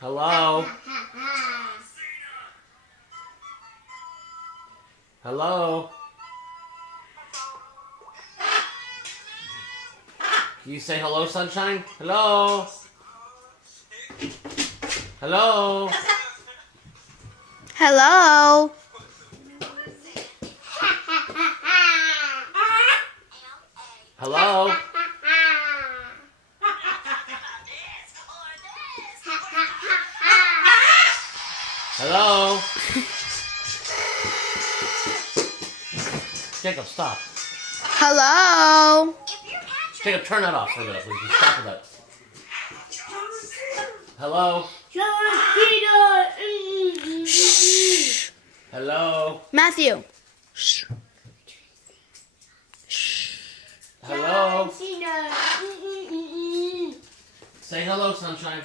Hello? Hello? Can you say hello, sunshine? Hello? Hello? Hello. Hello? Hello? Jacob, stop. Hello. Jacob, turn that off for a minute, please. Stop with that. Hello? Shh. Hello? Matthew. Shh. Hello? Say hello, sunshine.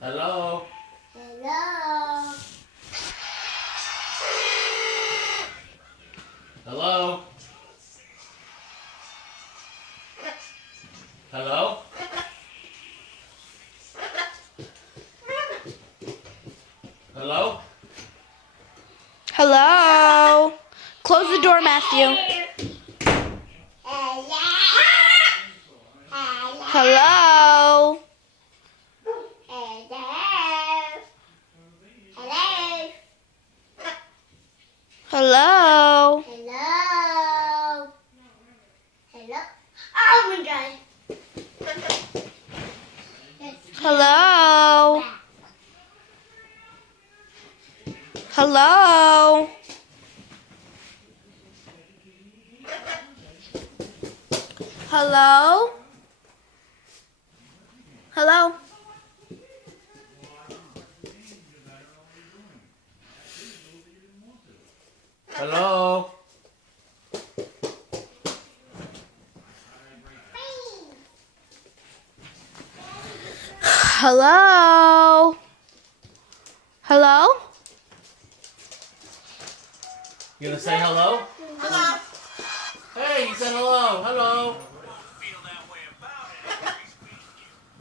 Hello? Hello. Hello? Hello? Hello? Hello. Close the door, Matthew. Hello. Hello. Hello. Hello. Oh my God. Hello. Hello. Hello. Hello. Hello? Hello. Hello. You gonna say hello? Hello. Hey, you said hello. Hello.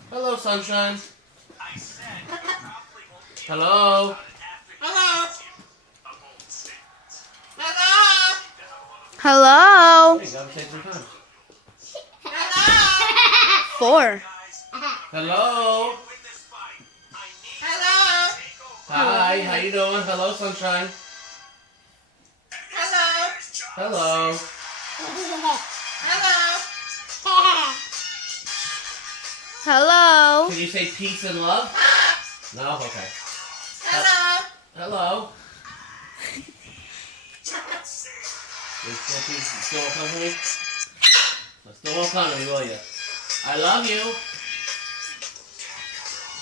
Hello, sunshine. Hello. Hello. Hello. Hello. Hey, you gotta say it 3 times. Hello. 4. Hello. Hello. Hi, how you doing? Hello, sunshine. Hello. Hello. Hello. Hello. Can you say peace and love? No? Okay. Hello. Hello. You still won't come to me? Still won't come to me, will you? I love you.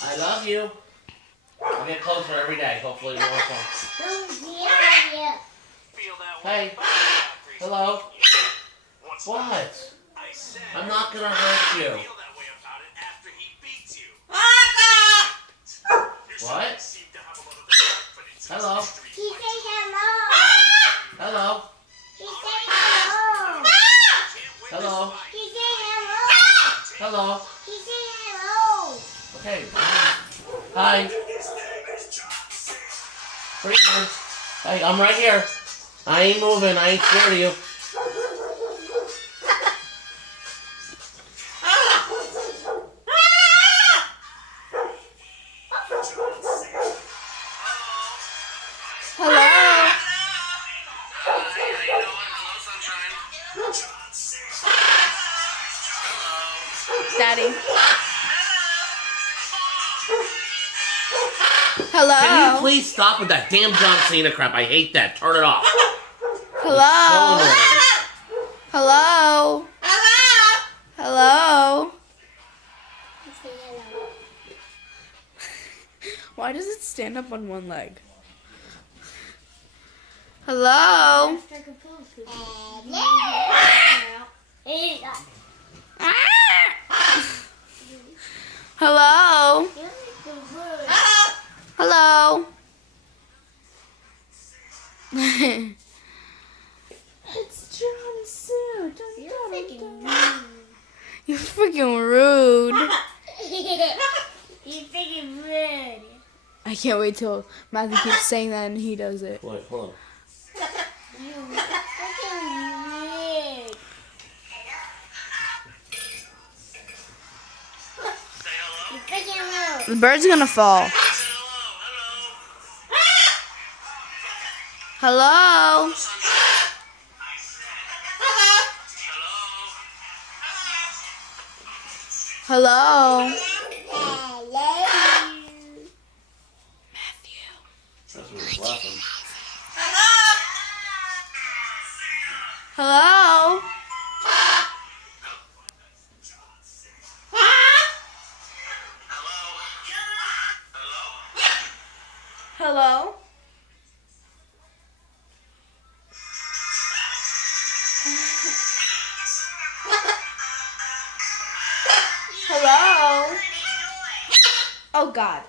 I love you. I'll get closer every day. Hopefully more fun. Who's here? Hey. Hello. What? I'm not gonna hurt you. What? Hello. He say hello. Hello. He say hello. Hello. He say hello. Hello. He say hello. Okay. Hi. Pretty good. Hey, I'm right here. I ain't moving. I ain't scared of you. Hello. Daddy. Hello. Can you please stop with that damn John Cena crap? I hate that. Turn it off. Hello. So annoying. Hello. Hello. Hello. He say hello. Why does it stand up on one leg? Hello. Hello. Hello. It's John Sue. You're freaking You're freaking rude. You You freaking rude. I can't wait till Matthew keeps saying that and he does it. Wait, hold on. You freaking rude. You freaking rude. The bird's gonna fall. Hello? Hello? Hello. That's what it's laughing. Hello? Hello? Hello? Oh God.